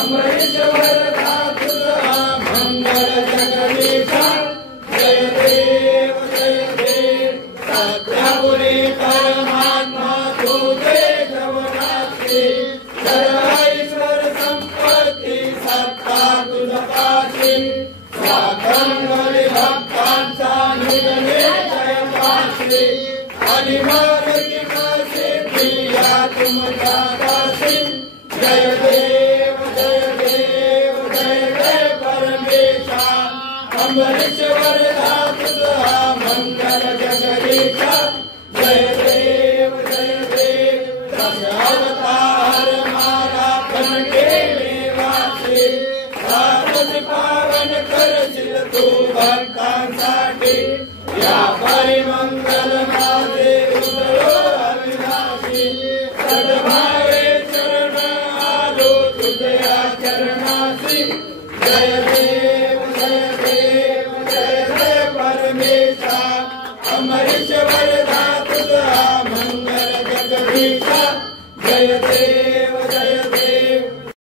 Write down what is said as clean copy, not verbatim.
अमरेश्वर धातुरा मंगल जगदीशा जय देव सत्यापुरी परमात्मा तुझे जवनाची सर्वेश्वर संपत्ती सत्ता तुझपाशी साखंगली भक्तांचा निधने जय पाशी अनिवार्य की प्रिया तुमच्या दासी जय देव जय परमेशा अमरेश्वर धातुरा मंगल जगदीशा जय देव अवतार मारा पण केले वाचे सारस पावन करशील तू भक्तांसाठी या परिमंगल माझे उदरो अविनाशी सद्भावे चरण आलो तुझ्या चरणासी जय देव जय परमेशा अमरेश्वर धातुरा मंगल जगदीशा जय देव